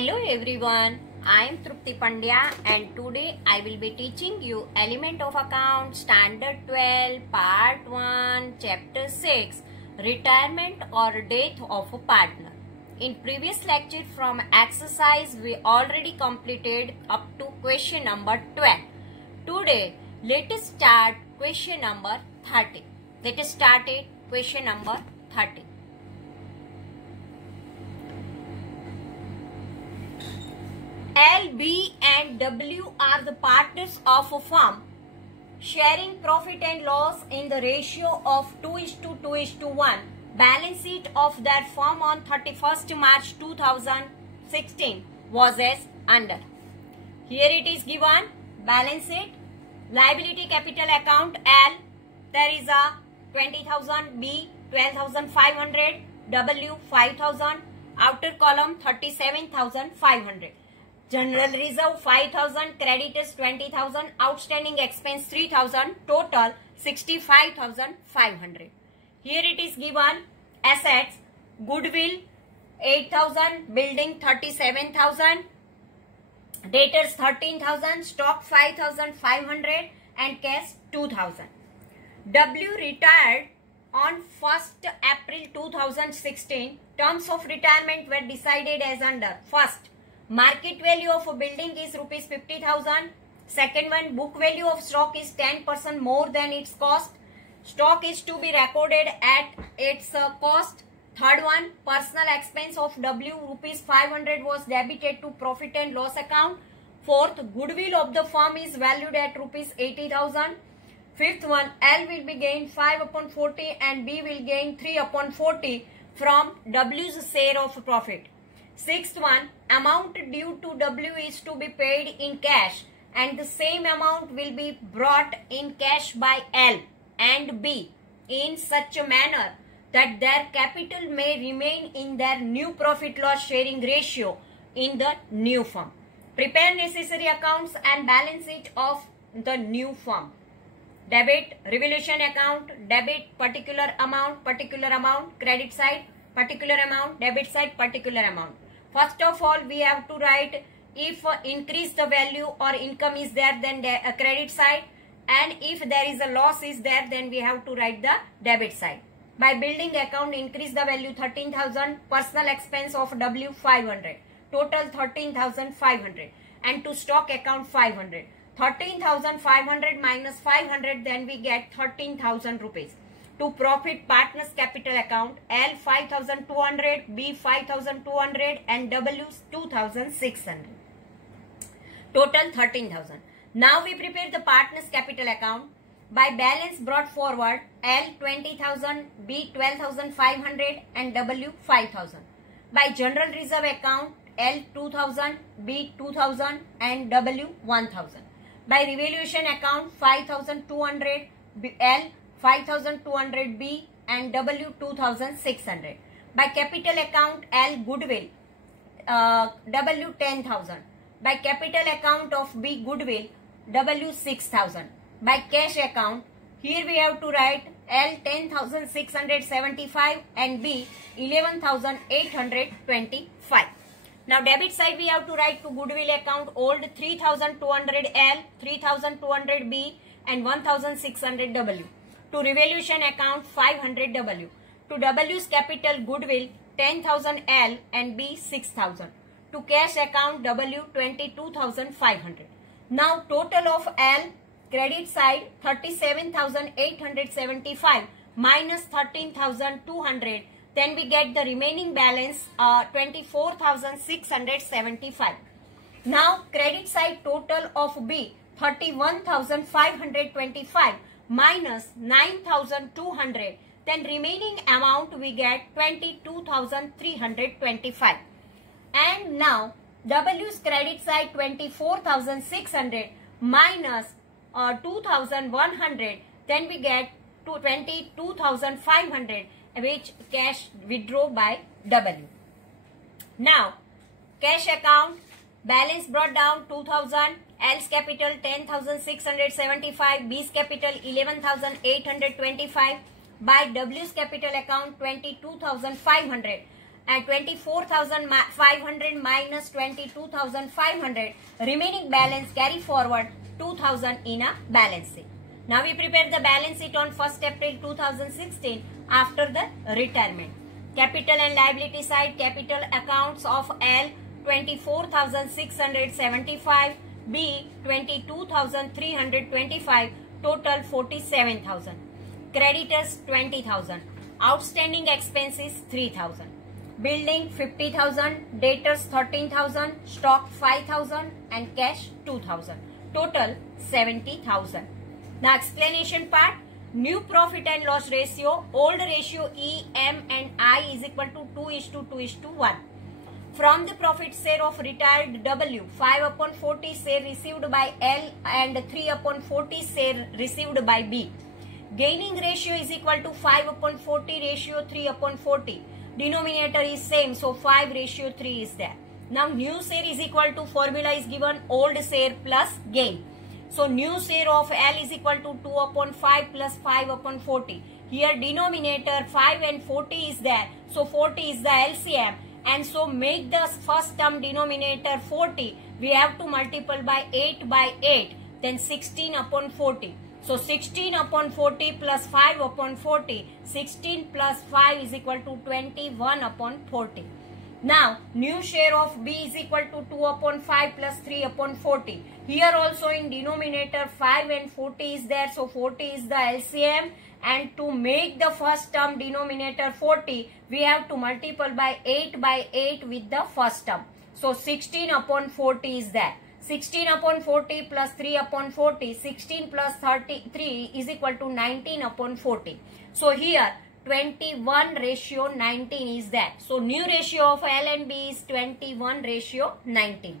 Hello everyone, I am Trupti Pandya and today I will be teaching you Element of Account Standard 12 Part 1 Chapter 6 Retirement or Death of a Partner. In previous lecture from exercise we already completed up to question number 12. Today let us start question number 30. Let us start it question number 30. L, B and W are the partners of a firm sharing profit and loss in the ratio of 2:2:1. Balance sheet of their firm on 31st March 2016 was as under. Here it is given balance sheet, liability capital account L, there is a 20,000, B 12,500, W 5,000, outer column 37,500. General reserve 5,000, creditors 20,000, outstanding expense 3,000, total 65,500. Here it is given assets, goodwill 8,000, building 37,000, debtors 13,000, stock 5,500 and cash 2,000. W retired on 1st April 2016. Terms of retirement were decided as under. First, market value of a building is rupees 50,000. Second one, book value of stock is 10% more than its cost. Stock is to be recorded at its cost. Third one, personal expense of W rupees 500 was debited to profit and loss account. Fourth, goodwill of the firm is valued at rupees 80,000. Fifth one, L will be gained 5/40 and B will gain 3/40 from W's share of profit. Sixth one, amount due to W is to be paid in cash and the same amount will be brought in cash by L and B in such a manner that their capital may remain in their new profit loss sharing ratio in the new firm. Prepare necessary accounts and balance sheet of the new firm. Debit, revaluation account, debit particular amount, credit side, particular amount, debit side, particular amount. First of all, we have to write if increase the value or income is there, then the credit side, and if there is a loss is there, then we have to write the debit side. By building account, increase the value 13,000, personal expense of W 500, total 13,500, and to stock account 500. 13,500 minus 500, then we get 13,000 rupees. To profit partners capital account, L 5,200, B 5,200 and W 2,600. Total 13,000. Now we prepare the partners capital account. By balance brought forward, L 20,000, B 12,500 and W 5,000. By general reserve account, L 2,000, B 2,000 and W 1,000. By revaluation account, 5,200, L 5,200, B and W 2,600. By capital account, L goodwill, W 10,000. By capital account of B goodwill, W 6,000. By cash account, here we have to write L 10,675 and B 11,825. Now debit side we have to write to goodwill account old 3,200 L, 3,200 B and 1,600 W. To revaluation account 500 W. To W's capital goodwill 10,000 L and B 6,000. To cash account W 22,500. Now total of L credit side 37,875 minus 13,200. Then we get the remaining balance 24,675. Now credit side total of B 31,525 minus 9,200, then remaining amount we get 22,325. And now W's credit side 24,600 minus 2,100, then we get 22,500 which cash withdraw by W. Now cash account balance brought down 2,000, L's capital 10,675, B's capital 11,825, by W's capital account 22,500 and 24,500 minus 22,500. Remaining balance carry forward 2,000 in a balance sheet. Now we prepare the balance sheet on 1st April 2016 after the retirement. Capital and liability side, capital accounts of L 24,675, B 22,325, total 47,000. Creditors 20,000. Outstanding expenses 3,000. Building 50,000, debtors 13,000, stock 5,000 and cash 2,000. Total 70,000. Now explanation part. New profit and loss ratio, old ratio E, M and I is equal to 2:2:1. From the profit share of retired W, 5/40 share received by L and 3/40 share received by B. Gaining ratio is equal to 5/40 ratio 3/40. Denominator is same, so 5:3 is there. Now new share is equal to, formula is given, old share plus gain. So new share of L is equal to 2/5 plus 5/40. Here denominator 5 and 40 is there. So 40 is the LCM. And so make the first term denominator 40. We have to multiply by 8 by 8. Then 16/40. So 16/40 plus 5/40. 16 plus 5 is equal to 21/40. Now, new share of B is equal to 2/5 plus 3/40. Here also in denominator 5 and 40 is there. So, 40 is the LCM. And to make the first term denominator 40, we have to multiply by 8 with the first term. So, 16/40 is there. 16/40 plus 3/40. 16 plus 33 is equal to 19/40. So, here 21:19 is that. So new ratio of L and B is 21:19.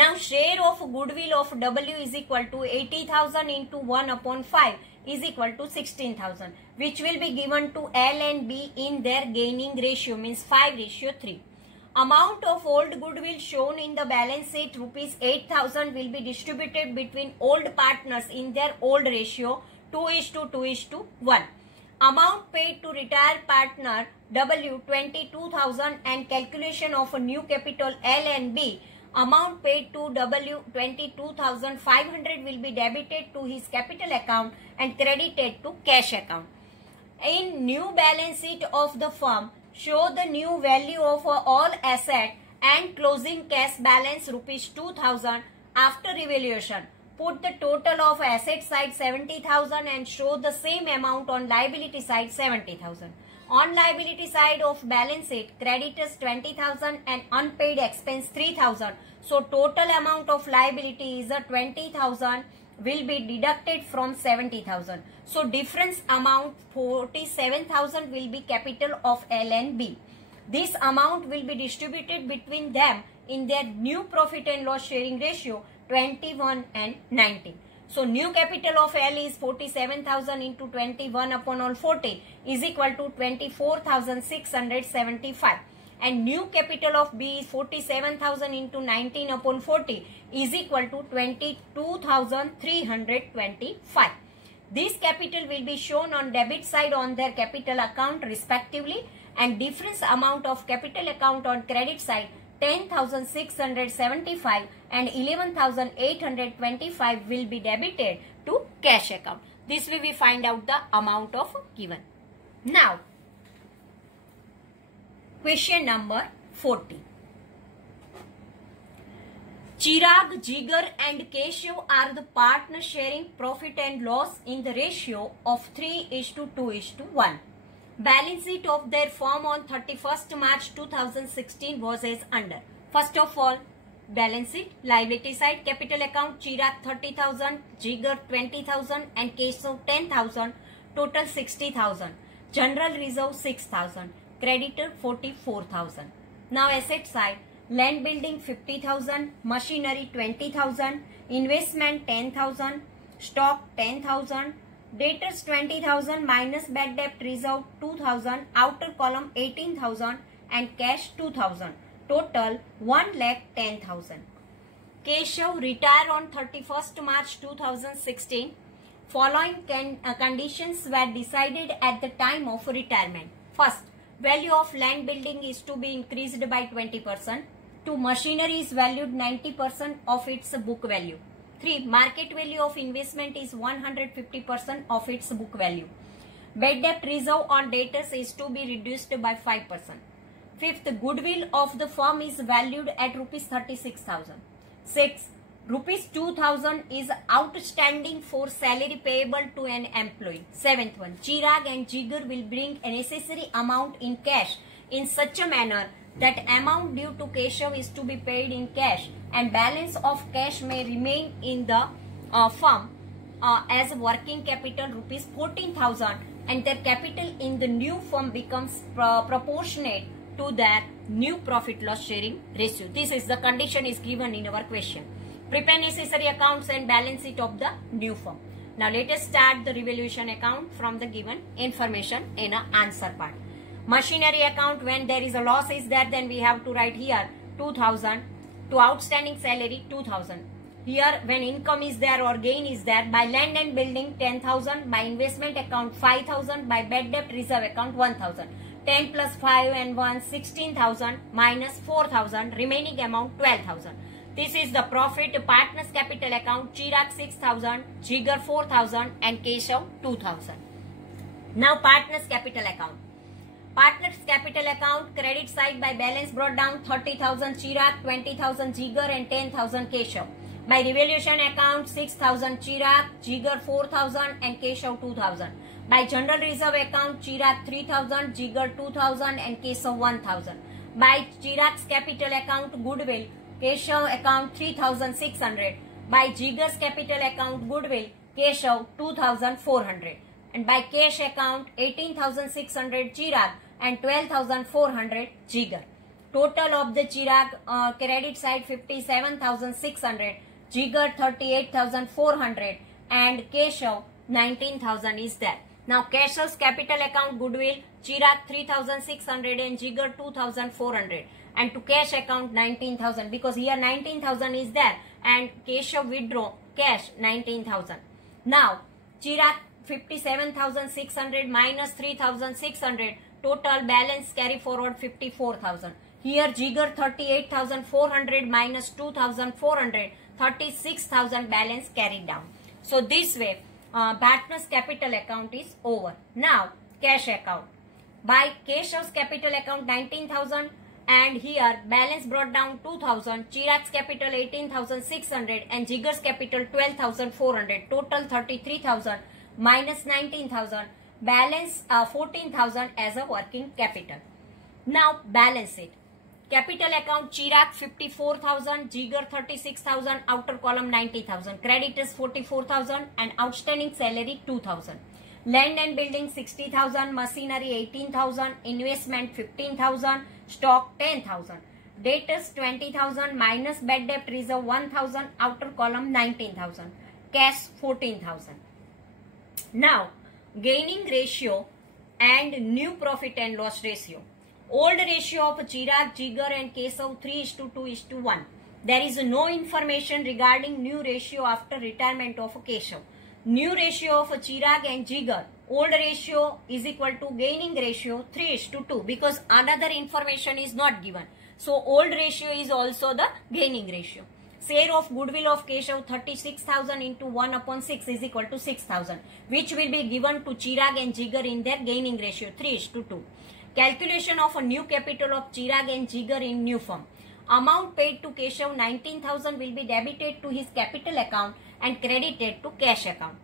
Now share of goodwill of W is equal to 80,000 into 1/5 is equal to 16,000, which will be given to L and B in their gaining ratio, means 5:3. Amount of old goodwill shown in the balance sheet rupees 8,000 will be distributed between old partners in their old ratio 2:2:1. Amount paid to retired partner W 22,000 and calculation of a new capital L and B. Amount paid to W 22,500 will be debited to his capital account and credited to cash account. In new balance sheet of the firm, show the new value of all asset and closing cash balance rupees 2,000 after revaluation. Put the total of asset side 70,000 and show the same amount on liability side 70,000. On liability side of balance sheet, creditors 20,000 and unpaid expense 3,000. So total amount of liability is 20,000 will be deducted from 70,000. So difference amount 47,000 will be capital of L and B. This amount will be distributed between them in their new profit and loss sharing ratio 21 and 19. So new capital of L is 47,000 into 21/40 is equal to 24,675. And new capital of B is 47,000 into 19/40 is equal to 22,325. This capital will be shown on debit side on their capital account respectively, and difference amount of capital account on credit side 10,675 and 11,825 will be debited to cash account. This way we find out the amount of given. Now, question number 40. Chirag, Jigar and Keshav are the partners sharing profit and loss in the ratio of 3:2:1. Balance sheet of their firm on 31st March 2016 was as under. First of all, balance sheet, liability side, capital account, Chirag 30,000, Jigar 20,000 and Keshav 10,000, total 60,000. General reserve 6,000, creditor 44,000. Now asset side, land building 50,000, machinery 20,000, investment 10,000, stock 10,000, debtors 20,000 minus bad debt reserve 2,000, outer column 18,000 and cash 2,000. Total 1,10,000. Keshav retired on 31st March 2016. Following conditions were decided at the time of retirement. First, value of land building is to be increased by 20%. 2. Machinery is valued 90% of its book value. 3. Market value of investment is 150% of its book value. Bad debt reserve on debtors is to be reduced by 5%. 5th, goodwill of the firm is valued at rupees 36,000. 6. Rupees 2,000 is outstanding for salary payable to an employee. 7th one, Chirag and Jigar will bring a necessary amount in cash in such a manner that amount due to Keshav is to be paid in cash and balance of cash may remain in the firm as working capital rupees 14,000 and their capital in the new firm becomes proportionate to their new profit loss sharing ratio. This is the condition is given in our question. Prepare necessary accounts and balance sheet of the new firm. Now let us start the revaluation account from the given information in an answer part. Machinery account, when there is a loss is there, then we have to write here 2,000 to outstanding salary 2,000. Here when income is there or gain is there, by land and building 10,000, by investment account 5,000, by bad debt reserve account 1,000. 10 plus 5 and 1 16,000 minus 4,000, remaining amount 12,000. This is the profit. Partners capital account, Chirag 6,000, Jigar 4,000 and Keshav 2,000. Now partners capital account. Partners capital account, credit side by balance brought down 30,000 Chirag, 20,000 Jigar and 10,000 Keshav. By revaluation account 6,000 Chirag, Jigar 4,000 and Keshav 2,000. By general reserve account Chirag 3,000, Jigar 2,000 and Keshav 1,000. By Chirag's capital account goodwill, Keshav account 3,600. By Jigar's capital account goodwill, Keshav 2,400. And by cash account 18,600 Chirag and 12,400 Jigar. Total of the Chirag credit side 57,600, Jigar 38,400 and Keshav 19,000 is there. Now Keshav's capital account goodwill, Chirag 3,600 and Jigar 2,400. And to cash account 19,000 because here 19,000 is there and Keshav withdraw cash 19,000. Now Chirag 57,600 minus 3,600, total balance carry forward 54,000. Here Jigar 38,400 minus 2,400, 36,000 balance carried down. So this way partners capital account is over. Now cash account. By Keshav's capital account 19,000 and here balance brought down 2,000, Chirag's capital 18,600 and Jigar's capital 12,400, total 33,000 minus 19,000, balance 14,000 as a working capital. Now balance it. Capital account Chirag 54,000, Jigar 36,000, outer column 90,000, creditors 44,000 and outstanding salary 2,000. Land and building 60,000, machinery 18,000, investment 15,000, stock 10,000. Debtors 20,000 minus bad debt reserve 1,000, outer column 19,000, cash 14,000. Now gaining ratio and new profit and loss ratio. Old ratio of Chirag, Jigar and Keshav 3:2:1. There is no information regarding new ratio after retirement of Keshav. New ratio of Chirag and Jigar, old ratio is equal to gaining ratio 3:2 because another information is not given. So old ratio is also the gaining ratio. Share of goodwill of Keshav 36,000 into 1/6 is equal to 6,000, which will be given to Chirag and Jigar in their gaining ratio 3:2. Calculation of a new capital of Chirag and Jigar in new firm. Amount paid to Keshav 19,000 will be debited to his capital account and credited to cash account.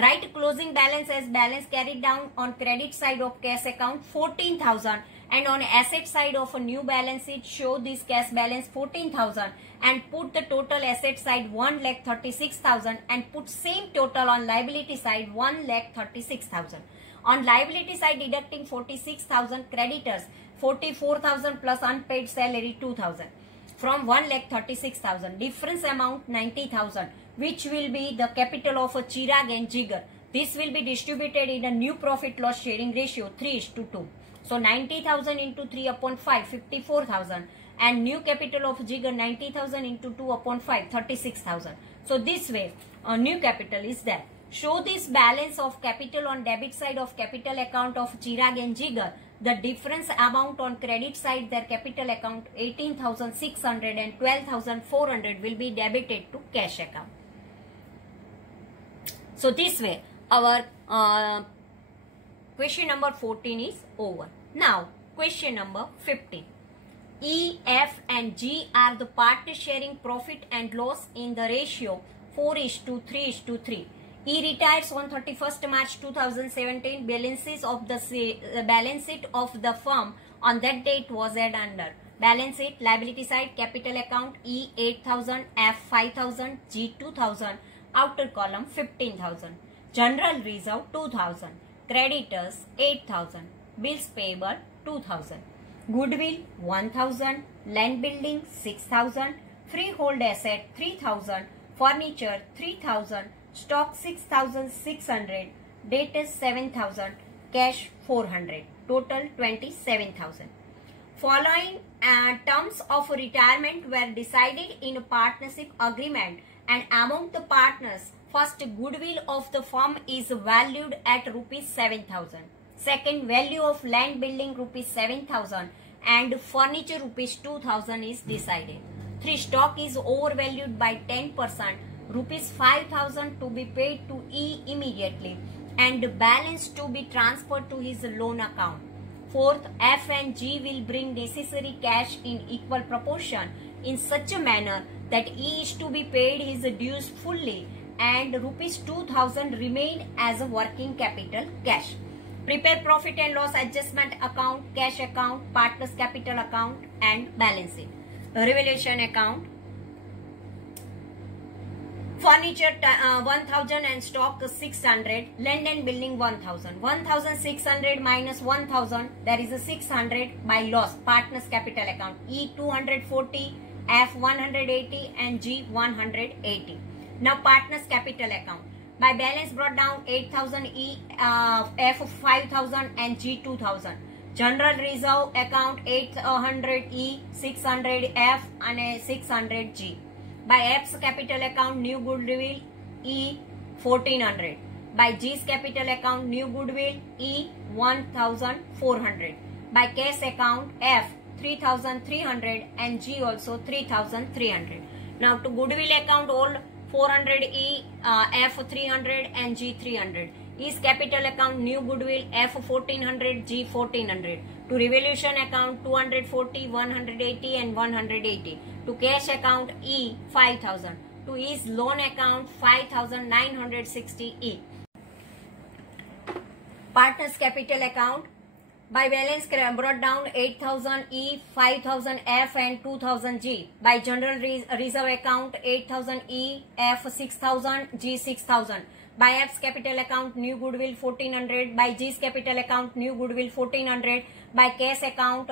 Write closing balance as balance carried down on credit side of cash account 14,000 and on asset side of a new balance sheet show this cash balance 14,000 and put the total asset side 1,36,000 and put same total on liability side 1,36,000. On liability side deducting 46,000 creditors 44,000 plus unpaid salary 2,000 from 1,36,000. Difference amount 90,000 which will be the capital of a Chirag and Jigar. This will be distributed in a new profit loss sharing ratio 3:2. So 90,000 into 3/5 54,000 and new capital of Jigar 90,000 into 2/5 36,000. So this way a new capital is there. Show this balance of capital on debit side of capital account of Chirag and Jigar. The difference amount on credit side, their capital account 18,600 and 12,400 will be debited to cash account. So this way our question number 14 is over. Now question number 15. E, F and G are the partners sharing profit and loss in the ratio 4:3:3. E retires on 31st March 2017. Balances of the balance sheet of the firm on that date was as under. Balance sheet, liability side, capital account E 8,000, F 5,000, G 2,000, outer column 15,000. General reserve 2,000, creditors 8,000, bills payable 2,000, goodwill 1,000, land building 6,000, freehold asset 3,000, furniture 3,000, stock 6,600, debtors 7,000, cash 400, total 27,000. Following terms of retirement were decided in a partnership agreement, and among the partners, first, goodwill of the firm is valued at rupees 7,000. Second, value of land building rupees 7,000 and furniture rupees 2,000 is decided. 3, stock is overvalued by 10%, rupees 5,000 to be paid to E immediately and balance to be transferred to his loan account. 4th, F and G will bring necessary cash in equal proportion in such a manner that E is to be paid his dues fully and rupees 2,000 remain as a working capital cash. Prepare profit and loss adjustment account, cash account, partners capital account and balance sheet. Revaluation account. Furniture 1,000 and stock 600. Land and building 1,000. 1,600 minus 1,000, there is a 600 by loss. Partners capital account E 240, F 180 and G 180. Now partners capital account. By balance brought down 8,000 E, F 5,000 and G 2,000. General reserve account 800 E, 600 F and 600 G. By F's capital account new goodwill E 1,400. By G's capital account new goodwill E 1,400. By cash account F 3,300 and G also 3,300. Now to goodwill account old 400 E, F 300 and G 300. E's capital account new goodwill F 1,400, G 1,400. To revaluation account 240, 180 and 180. To cash account E 5,000. To E's loan account 5,960 E. Partners capital account. By balance brought down 8,000 E, 5,000 F and 2,000 G. By general reserve account 8,000 E, F 6,000, G 6,000. By F's capital account new goodwill 1,400. By G's capital account new goodwill 1,400. By cash account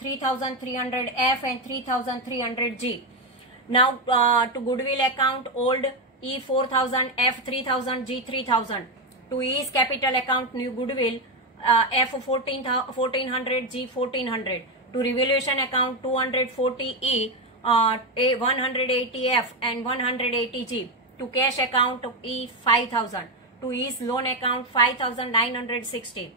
3,300 F and 3,300 G. Now to goodwill account old E 4,000, F 3,000, G 3,000. To E's capital account new goodwill F 1,400, G 1,400. To revaluation account 240 E, 180 F and 180 G. To cash account E 5,000. To E's loan account 5,960.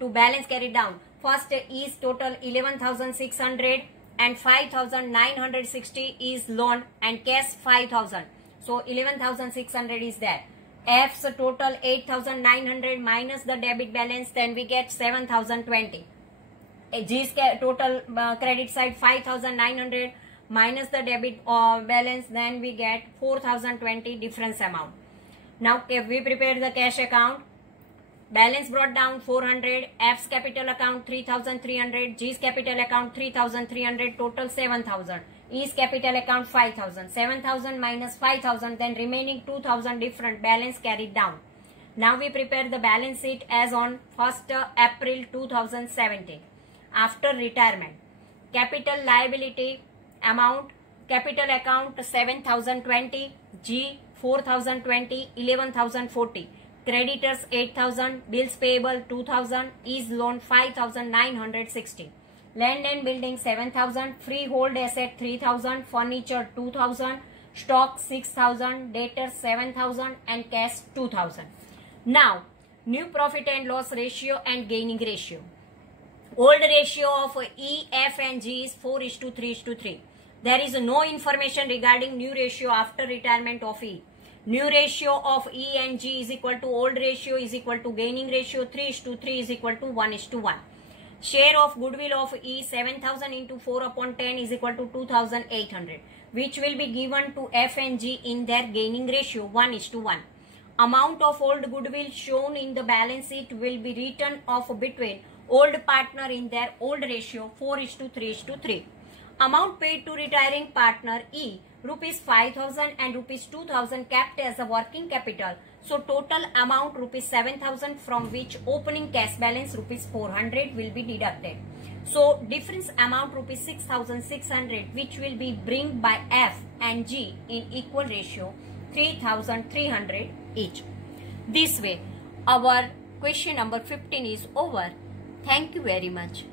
To balance carried down. First E's total 11,600 and 5,960 is loan and cash 5,000. So 11,600 is there. F's total 8,900 minus the debit balance, then we get 7,020. G's total credit side 5,900 minus the debit balance, then we get 4,020 difference amount. Now we prepare the cash account. Balance brought down 400, F's capital account 3,300, G's capital account 3,300, total 7,000. E's capital account 5,000. 7,000 minus 5,000, then remaining 2,000 different balance carried down. Now we prepare the balance sheet as on 1st April 2017. After retirement, capital liability amount, capital account 7,020, G 4,020, 11,040. Creditors 8,000, bills payable 2,000, E's loan 5,960. Land and building 7,000, freehold asset 3,000, furniture 2,000, stock 6,000, debtors 7,000 and cash 2,000. Now, new profit and loss ratio and gaining ratio. Old ratio of E, F and G is 4:3:3. There is no information regarding new ratio after retirement of E. New ratio of E and G is equal to old ratio is equal to gaining ratio 3:3 is equal to 1:1. Share of goodwill of E 7,000 into 4/10 is equal to 2,800, which will be given to F and G in their gaining ratio 1:1. Amount of old goodwill shown in the balance sheet will be written off between old partner in their old ratio 4:3:3. Amount paid to retiring partner E, rupees 5,000 and rupees 2,000 kept as a working capital. So total amount rupees 7,000, from which opening cash balance rupees 400 will be deducted. So difference amount rupees 6,600, which will be bring by F and G in equal ratio 3,300 each. This way our question number 15 is over. Thank you very much.